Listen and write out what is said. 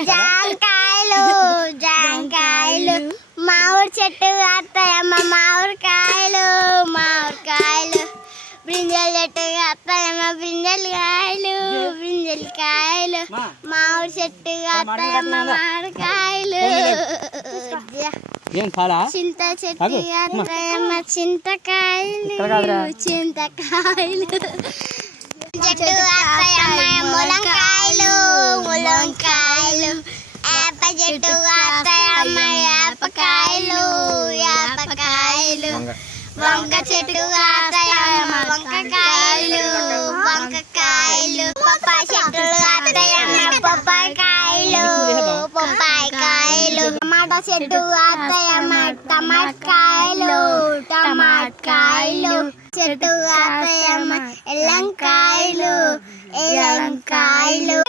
జాంకాయలు జాంకాయలు మామిడి చెట్టు కాస్తాయమ్మ మామిడికాయలు మామిడికాయలు బ్రింజల్ చెట్టు కాస్తాయమ్మ బ్రింజల్ కాయలు బ్రింజల్ కాయలు మామిడి చెట్టు కాస్తాయమ్మ మామిడికాయలు చింత చెట్టు కాస్తాయమ్మ చింతకాయలు చింతకాయలు చెట్టు కాస్తాయమ్మ ములంకాయలు ములంకాయలు వేప చెట్టు కాస్తాయమ్మ వేపకాయలు వేపకాయలు వంక చెట్టు కాస్తాయమ్మ వంకాయలు వంకాయలు పప్పాయ చెట్లు కాస్తాయమ్మ పప్పాయకాయలు పప్పాయకాయలు టమాటా చెట్టు కాస్తాయమ్మ టమాటకాయలు టమాటకాయలు చెట్టు కాస్తాయమ్మ ఎల్లంకాయలు ఎల్లంకాయలు